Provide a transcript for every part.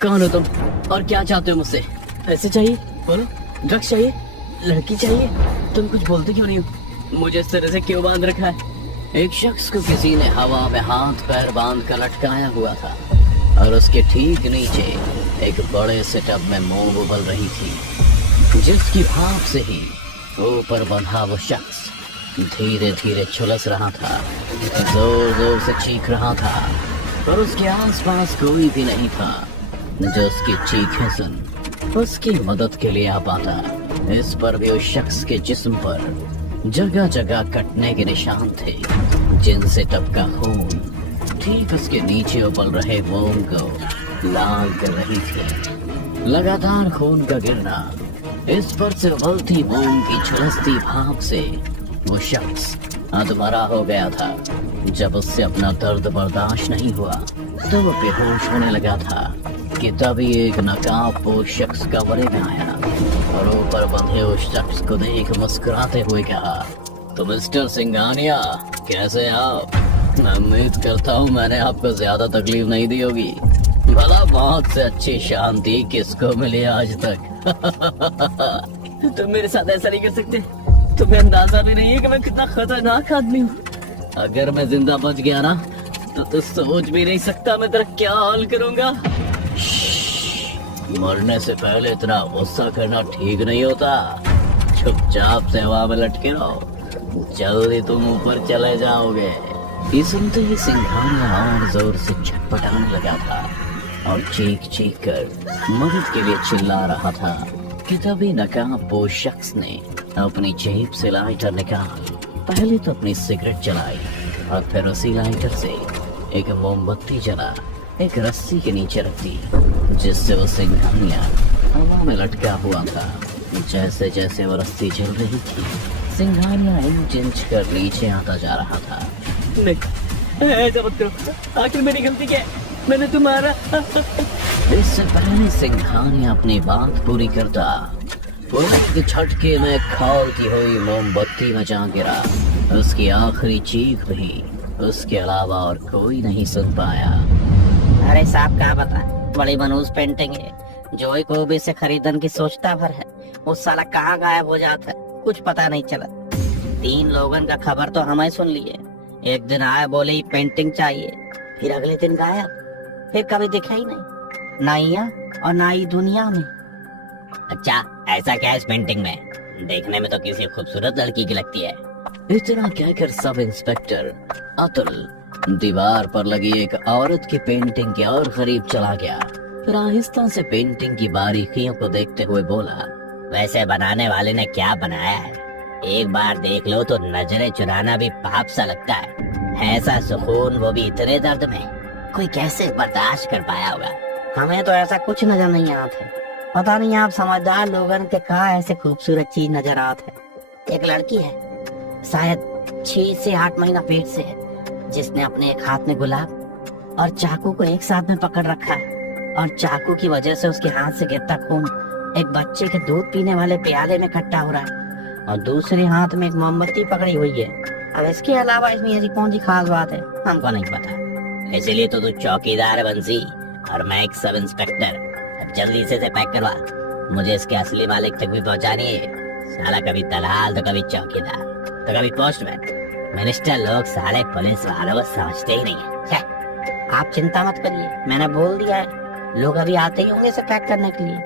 कौन हो तुम और क्या चाहते हो मुझसे? पैसे चाहिए? बोलो। ड्रग्स चाहिए? लड़की चाहिए? तुम कुछ बोलते क्यों नहीं हो? मुझे इस तरह से क्यों बांध रखा है? एक शख्स को किसी ने हवा में हाथ पैर बांध कर लटकाया हुआ था और उसके ठीक नीचे एक बड़े से टब में मोम उबल रही थी, जिसकी भाप से ही ऊपर बंधा वो शख्स धीरे धीरे झुलस रहा था, जोर जोर से चीख रहा था, पर उसके आसपास कोई भी नहीं था जो उसकी चीखें सुन उसकी मदद के लिए आ पाता। इस पर भी उस शख्स के जिस्म पर जगह जगह कटने के निशान थे, जिनसे टपका खून ठीक उसके नीचे उबल रहे मोम को लाल कर रही थी। लगातार खून का गिरना, इस पर से उबलती मोम की झुलसती भाप से वो शख्स अधमरा हो गया था। जब उससे अपना दर्द बर्दाश्त नहीं हुआ तो वो बेहोश होने लगा था कि तभी एक नकाबपोश शख्स कमरे में आया और ऊपर बंधे उस शख्स को देख मुस्कुराते हुए कहा, तो मिस्टर सिंघानिया, कैसे आप? मैं उम्मीद करता हूँ मैंने आपको ज्यादा तकलीफ नहीं दी होगी। भला बहुत से अच्छी शांति किसको मिली आज तक? तुम मेरे साथ ऐसा नहीं कर सकते। तुम्हें अंदाजा भी नहीं है कि मैं कितना खतरनाक आदमी हूँ। अगर मैं जिंदा बच गया ना तो सोच भी नहीं सकता मैं तेरा क्या हाल करूँगा। मरने से पहले इतना गुस्सा करना ठीक नहीं होता। चुपचाप से हवा में लटके रहो, जल्दी तुम ऊपर चले जाओगे। ये सुनते ही सिंघानिया और जोर से छटपटाने लगा था और चीख चीख कर मदद के लिए चिल्ला रहा था कि तभी नकाबपोश शख्स ने अपनी जेब से लाइटर निकाल पहले तो अपनी सिगरेट जलाई और फिर उसी लाइटर से एक मोमबत्ती जला एक रस्सी के नीचे रख दी, जिससे वो सिंघानिया हवा में लटका हुआ था। जैसे जैसे वो रस्सी जल रही थी, सिंघानिया इंच इंच कर नीचे आता जा रहा था। नहीं, ऐसा मत करो। आखिर मेरी गलती क्या है? मैंने तुम्हारा इससे पहले सिंघानिया अपनी बात पूरी करता, वो एक झटके में खौलती हुई मोमबत्ती में जा गिरा। उसकी आखिरी चीख भी उसके अलावा और कोई नहीं सुन पाया। अरे साहब, क्या बता, बड़ी मनूस पेंटिंग है। जो ही को भी इसे खरीदन की सोचता भर है, वो साला कहाँ गायब हो जाता है, कुछ पता नहीं चला। 3 लोगन का खबर तो हमें सुन लिए। एक दिन आए बोले ही पेंटिंग चाहिए, फिर अगले दिन गायब, फिर कभी दिखा ही नहीं, ना यहाँ और ना ही दुनिया में। अच्छा, ऐसा क्या है इस पेंटिंग में? देखने में तो किसी खूबसूरत लड़की की लगती है। इतना कहकर सब इंस्पेक्टर अतुल दीवार पर लगी एक औरत की पेंटिंग के और करीब चला गया। फिर आहिस्ता से पेंटिंग की बारीकियों को देखते हुए बोला, वैसे बनाने वाले ने क्या बनाया है? एक बार देख लो तो नजरें चुराना भी पाप सा लगता है। ऐसा सुकून, वो भी इतने दर्द में, कोई कैसे बर्दाश्त कर पाया होगा? हमें तो ऐसा कुछ नजर नहीं आता है। पता नहीं आप समझदार लोगों के कहा ऐसे खूबसूरत चीज नजर आते है। एक लड़की है, शायद 6 से 8 महीना पेट से है, जिसने अपने एक हाथ में गुलाब और चाकू को एक साथ में पकड़ रखा है, और चाकू की वजह से उसके हाथ से गिरता खून एक बच्चे के दूध पीने वाले प्याले में इकट्ठा हो रहा है, और दूसरे हाथ में एक मोमबत्ती पकड़ी हुई है। अब इसके अलावा इसमें ऐसी कौन सी खास बात है, हमको नहीं पता। इसीलिए तो तू चौकीदार है बंसी, और मैं एक सब इंस्पेक्टर। अब जल्दी से पैक करवा, मुझे इसके असली मालिक तक भी पहुंचानी है। साला कभी दलाल तो कभी चौकीदार तो कभी पोस्टमैन। मिनिस्टर लोग साले पुलिस वालों को समझते ही नहीं है। आप चिंता मत करिए, मैंने बोल दिया है, लोग अभी आते ही होंगे इसे पैक करने के लिए।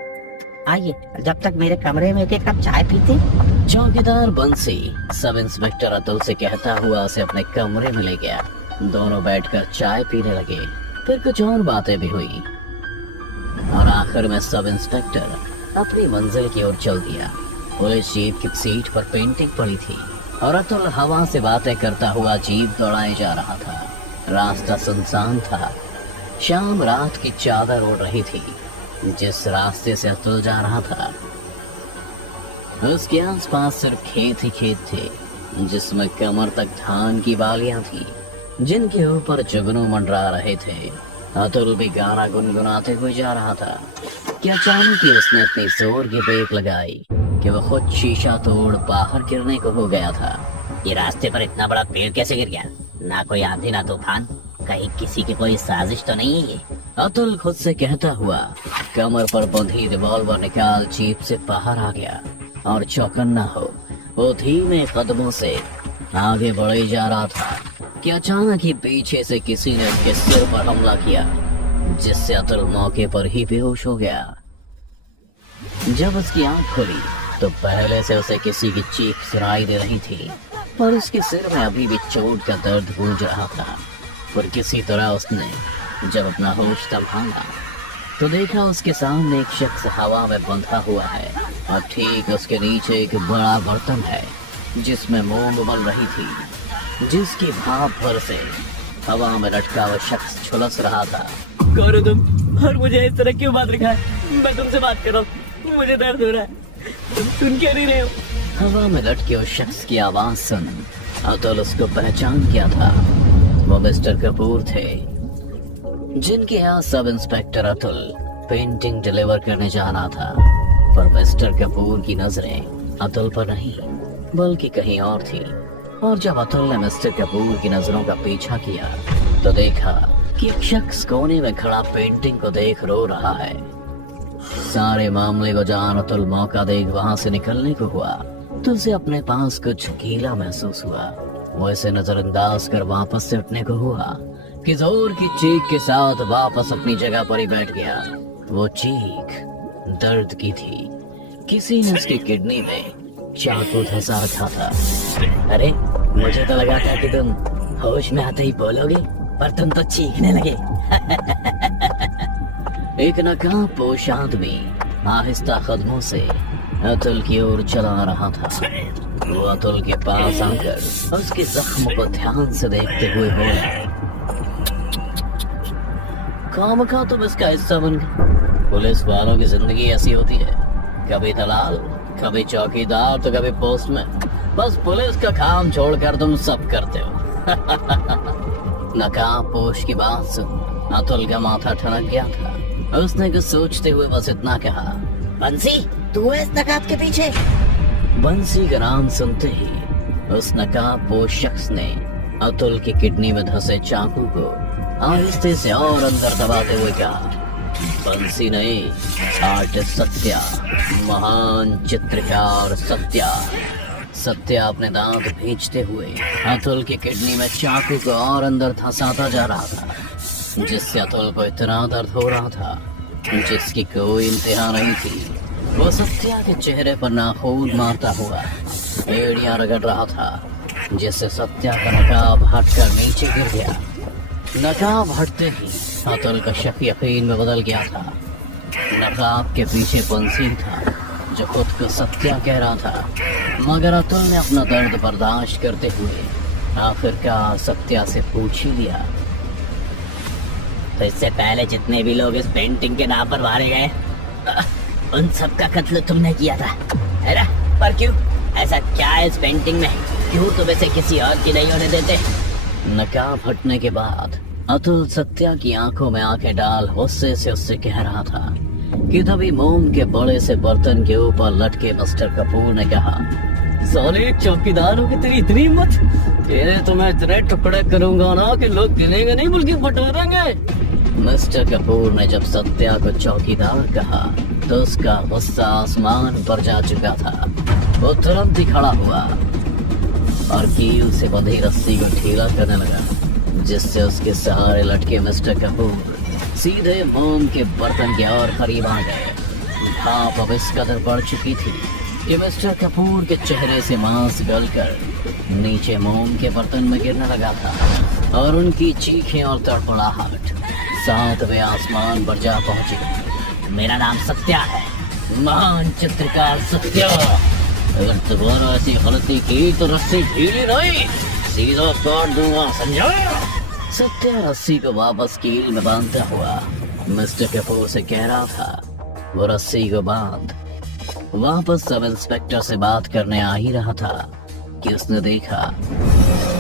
आइए, जब तक मेरे कमरे में एक कप चाय पीते। चौकीदार बंसी सब इंस्पेक्टर अतुल से कहता हुआ उसे अपने कमरे में ले गया। दोनों बैठकर चाय पीने लगे। फिर कुछ और बातें भी हुई और आखिर में सब इंस्पेक्टर अपनी मंजिल की ओर चल दिया। पुलिस जीप की सीट पर पेंटिंग पड़ी थी और अतुल हवा से बातें करता हुआ जीप दौड़ाए जा रहा था। रास्ता सुनसान था। शाम रात की चादर ओढ़ रही थी। जिस रास्ते से अतुल जा रहा था उसके आसपास सिर्फ खेत ही खेत थे, जिसमें कमर तक धान की बालियां थी, जिनके ऊपर जुगनू मंडरा रहे थे। अतुल भी गाना गुनगुनाते हुए जा रहा था कि अचानक ही उसने अपनी जोर की ब्रेक लगाई कि वो खुद शीशा तोड़ बाहर गिरने को हो गया था। ये रास्ते पर इतना बड़ा पेड़ कैसे गिर गया? ना कोई आंधी ना तूफान, कहीं किसी की कोई साजिश तो नहीं है ये? अतुल खुद से कहता हुआ कमर पर बंधी रिवॉल्वर निकाल जीप से बाहर आ गया और चौकन्ना हो वो धीमे कदमों से आगे बढ़े जा रहा था कि अचानक ही पीछे से किसी ने उसके सिर पर हमला किया, जिससे अतुल मौके पर ही बेहोश हो गया। जब उसकी आंख खुली तो पहले से उसे किसी की चीख सुनाई दे रही थी, पर उसके सिर में अभी भी चोट का दर्द गूंज रहा था। पर किसी तरह उसने जब अपना होश संभाला तो देखा उसके सामने एक शख्स हवा में बंधा हुआ है और ठीक उसके नीचे एक बड़ा बर्तन है जिसमें मूंग उबल रही थी, जिसकी भाप भर से हवा में लटका हुआ शख्स झुलस रहा था। कौन हो तुम और मुझे इस तरह क्यों बात रखा है? मैं तुमसे बात कर रहा हूँ, मुझे दर्द हो रहा है, तुम सुन क्यों नहीं रहे हो? हवा में लटके उस शख्स की आवाज सुन अतुल उसको पहचान गया था। वो मिस्टर कपूर थे, जिनके यहाँ sub inspector Atul painting deliver करने जा रहा था। पर मिस्टर कपूर की नजरें अतुल पर नहीं बल्कि कहीं और थी। और जब अतुल ने मिस्टर कपूर की नजरों का पीछा किया तो देखा कि एक शख्स कोने में खड़ा पेंटिंग को देख रो रहा है। सारे मामले को जान अतुल मौका देख वहां से निकलने को हुआ तो उसे अपने पास कुछ गीला महसूस हुआ। वो इसे नजरअंदाज कर वापस से उठने को हुआ कि जोर की चीख के साथ वापस अपनी जगह पर ही बैठ गया। वो चीख दर्द की थी। किसी ने उसकी किडनी में चाकू धंसा रखा था। अरे मुझे तो लगा था कि तुम होश में आते ही बोलोगे, पर तुम तो चीखने लगे। एक नकाबपोश आदमी आहिस्ता कदमों से अतुल की ओर चला रहा था। वो अतुल के पास आकर उसके जख्म को ध्यान से देखते हुए बोला, खामखा तुम इसका हिस्सा बन गए। पुलिस वालों की जिंदगी ऐसी होती है, कभी दलाल, कभी चौकीदार तो कभी पोस्टमैन। बस पुलिस का काम छोड़कर तुम सब करते हो। नकाबपोश की बात सुन अतुल का माथा ठनक गया था। उसने कुछ सोचते हुए बस इतना कहा, बंसी तू है इस नकाब के पीछे? बंसी का नाम सुनते ही उस नकाबपोश शख्स ने अतुल की किडनी में धंसे चाकू को आहिस्ते से और अंदर दबाते हुए कहा, बंसी नहीं, आर्टिस्ट सत्या, महान चित्रकार सत्या। सत्या अपने दांत भींचते हुए अतुल की किडनी में चाकू को और अंदर धंसाता जा रहा था, जिससे अतुल को इतना दर्द हो रहा था जिसकी कोई इंतहा नहीं थी। वो सत्या के चेहरे पर नाखून मारता हुआ एड़ियां रगड़ रहा था, जिससे सत्या का नकाब हटकर नीचे गिर गया। नकाब हटते ही अतुल का शक यकीन में बदल गया था। नकाब के पीछे बंसी था जो खुद को सत्या कह रहा था, मगर अतुल ने अपना दर्द बर्दाश्त करते हुए आखिरकार सत्या से पूछ ही लिया, तो इससे पहले जितने भी लोग इस पेंटिंग के नाम पर मारे गए उन सब का कत्ल तुमने किया था, है ना? पर क्यों? ऐसा क्या है इस पेंटिंग में? क्यों तुम इसे किसी और की नहीं होने देते? नकाब हटने के बाद अतुल सत्या की आंखों में आंखें डाल गुस्से से उससे कह रहा था कि तभी मोम के बड़े से बर्तन के ऊपर लटके मिस्टर कपूर ने कहा, साले चौकीदारों की तेरी इतनी हिम्मत, तेरे तो मैं इतने टुकड़े करूंगा ना कि लोग गिनेंगे नहीं बल्कि बटोरेंगे। मिस्टर कपूर ने जब सत्या को चौकीदार कहा तो उसका गुस्सा आसमान पर जा चुका था। वो तुरंत ही खड़ा हुआ और कील से बंधी रस्सी को ढीला करने लगा, जिससे उसके सहारे लटके मिस्टर कपूर सीधे मोम के बर्तन के और करीब आ गए। भाप अब इस कदर बढ़ चुकी थी कि मिस्टर कपूर के चेहरे से मांस गलकर नीचे मोम के बर्तन में गिरने लगा था और उनकी चीखें और तड़पड़ाहट सातवें आसमान पर जा पहुंची। मेरा नाम सत्या है, महान चित्रकार सत्या। अगर दोबारा ऐसी गलती की तो रस्सी ढीली नहीं, सीधा काट दूंगा, समझा? सत्या रस्सी को वापस कील में बांधता हुआ मिस्टर कपूर से कह रहा था। वो रस्सी को बांध वापस सब इंस्पेक्टर से बात करने आ ही रहा था कि उसने देखा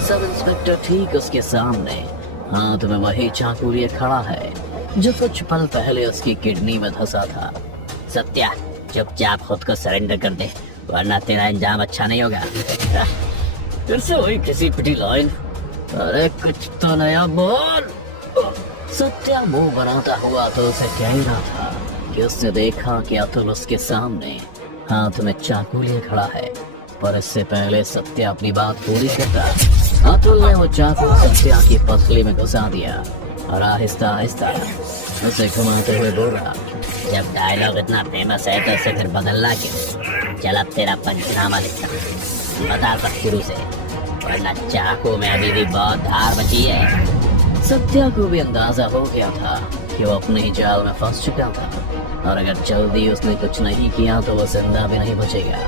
सब इंस्पेक्टर ठीक उसके सामने हाथ में वही चाकू लिए खड़ा है जो कुछ पल पहले उसकी किडनी में धंसा था। सत्या चुपचाप खुद को सरेंडर कर दे, वरना तेरा अंजाम अच्छा नहीं होगा। फिर से वही किसी पिटी लाइन, अरे कुछ तो नया बोल। सत्या मुंह बनाता हुआ अतुल से कह ही रहा था कि उसने देखा कि अतुल उसके सामने हाथ में चाकू लिए खड़ा है, पर इससे पहले सत्या अपनी बात पूरी करता अतुल ने वो चाकू सत्या की पसली में घुसा दिया और आहिस्ता आहिस्ता उसे घुमाते हुए बोला, जब डायलॉग इतना फेमस है तो इसे फिर बदलना क्यों? चल अब तेरा पंचनामा लिखता हूं। बता सब शुरू से, वरना चाकू में अभी भी बहुत धार बची है। सत्या को भी अंदाजा हो गया था कि वो अपने ही जाल में फंस चुका था और अगर जल्दी उसने कुछ नहीं किया तो वो जिंदा भी नहीं बचेगा।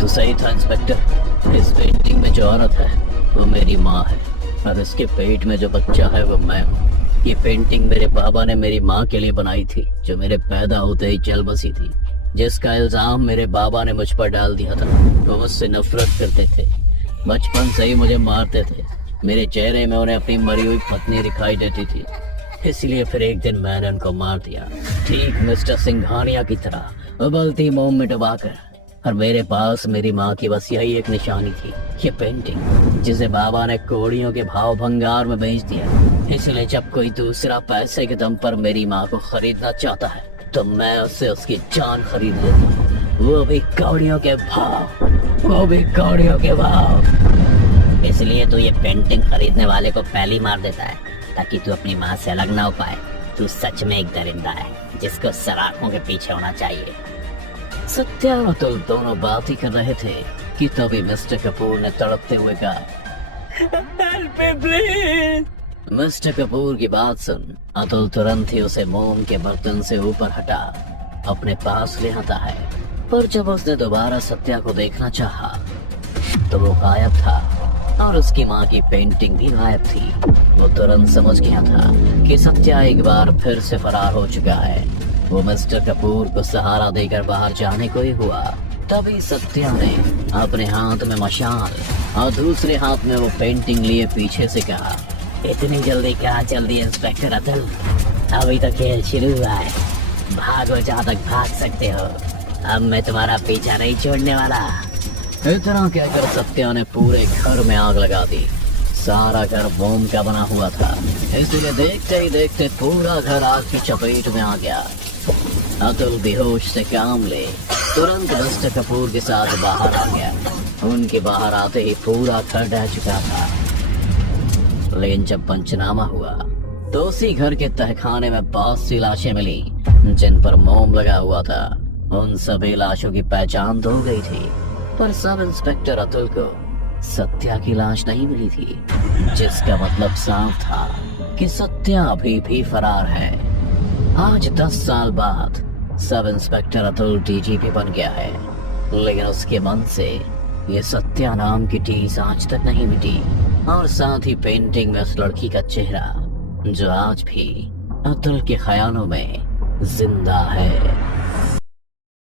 तो सही था इंस्पेक्टर, इस पेंटिंग में जो औरत है वो मेरी माँ है और इसके पेट में जो बच्चा है वो मैं हूँ। ये पेंटिंग मेरे बाबा ने मेरी माँ के लिए बनाई थी, जो मेरे पैदा होते ही चल बसी थी, जिसका इल्जाम मेरे बाबा ने मुझ पर डाल दिया था। वो मुझसे नफरत करते थे, बचपन से ही मुझे मारते थे। मेरे चेहरे में उन्हें अपनी मरी हुई पत्नी दिखाई देती थी, इसलिए फिर एक दिन मैंने उनको मार दिया, ठीक मिस्टर सिंघानिया की तरह उबलती मोम में डुबाकर। और मेरे पास मेरी माँ की बस यही एक निशानी थी, ये पेंटिंग, जिसे बाबा ने कौड़ियों के भाव भंगार में बेच दिया। इसलिए जब कोई दूसरा पैसे के दम पर मेरी माँ को खरीदना चाहता है तो मैं उससे उसकी जान खरीद लेता हूँ, वो भी कौड़ियों के भाव, वो भी कौड़ियों के भाव। इसलिए तू ये पेंटिंग खरीदने वाले को पहले मार देता है ताकि तू अपनी माँ से अलग ना हो पाए। तू सच में एक दरिंदा है जिसको सलाखों के पीछे होना चाहिए। सत्या और अतुल दोनों बात ही कर रहे थे कि तभी मिस्टर कपूर ने तड़पते हुए कहा, help me please. Mister Kapoor की बात सुन अतुल तुरंत ही उसे मोम के बर्तन से ऊपर हटा अपने पास ले आता है, पर जब उसने दोबारा सत्या को देखना चाहा तो वो गायब था और उसकी माँ की पेंटिंग भी गायब थी। वो तुरंत समझ गया था कि सत्या एक बार फिर से फरार हो चुका है। वो मिस्टर कपूर को सहारा देकर बाहर जाने को ही हुआ, तभी सत्या ने अपने हाथ में मशाल और दूसरे हाथ में वो पेंटिंग लिए पीछे से कहा, इतनी जल्दी कहाँ चल दी इंस्पेक्टर अतुल? अभी तो खेल शुरू हुआ है, भागो जहाँ तक भाग सकते हो। अब मैं तुम्हारा पीछा नहीं छोड़ने वाला। इतना कहकर सत्या ने पूरे घर में आग लगा दी। सारा घर मोम का बना हुआ था, इसलिए देखते ही देखते पूरा घर आग की चपेट में आ गया। अतुल बेहोश से काम ले तुरंत मिस्टर कपूर के साथ बाहर आ गया। उनके बाहर आते ही पूरा घर ढह चुका था। लेकिन जब पंचनामा हुआ तो उसी घर के तहखाने में बहुत सी लाशें मिली जिन पर मोम लगा हुआ था। उन सभी लाशों की पहचान तो हो गई थी, पर सब इंस्पेक्टर अतुल को सत्या की लाश नहीं मिली थी, जिसका मतलब साफ था कि सत्या अभी भी फरार है। आज 10 साल बाद सब इंस्पेक्टर अतुल डीजीपी बन गया है, लेकिन उसके मन से ये सत्या नाम की टीस आज तक नहीं मिटी, और साथ ही पेंटिंग में उस लड़की का चेहरा जो आज भी अतुल के ख्यालों में जिंदा है।